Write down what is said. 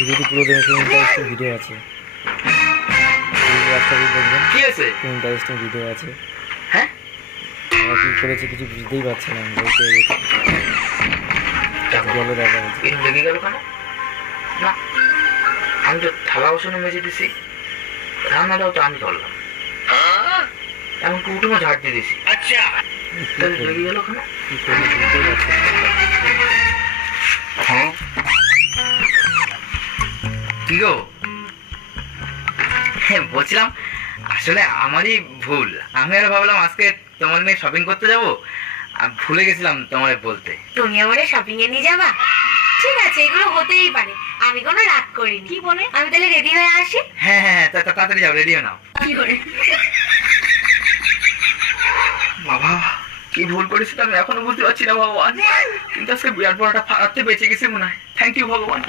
ভিডিওটি পুরো দেখে ইন্টারেস্টিং ভিডিও আছে। রাস্তাটি দেখবেন, কি আছে? ইন্টারেস্টিং ভিডিও আছে। হ্যাঁ, আমরা কি করেছে কিছু বুঝতেই পারছিলাম, বলতে জলে দেখা হচ্ছে। এরকম লেগে গেল কেন? না, আমি তো থালা বাসনে মেজে দিছি, রান্নাটাও তো আমি করলাম, এমনকি উঠোনও ঝাড় দিয়ে দিছি। আচ্ছা, লেগে গেল কেন? কি করে বুঝতেই পারছিলাম। কি গো? বলছিলাম আসলে আমারই ভুল। আমি আর ভাবলাম আজকে তোমার মেয়ে শপিং করতে যাবো, আর ভুলে গেছিলাম তোমার বলতে। তুমি আমারে শপিং এ নিয়ে যাবা? ঠিক আছে, এগুলো হতেই পারে, আমি কোনো রাগ করিনি। কি বলে? আমি তাহলে রেডি হয়ে আসি। হ্যাঁ হ্যাঁ, তাড়াতাড়ি যাও, রেডি হয়ে নাও। কি করে? বাবা, কি ভুল করেছি আমি এখনো বুঝতে পারছি না ভগবান, কিন্তু আজকে বিরাট বড়টা ফারাতে বেঁচে গেছে মনে হয়। থ্যাংক ইউ ভগবান।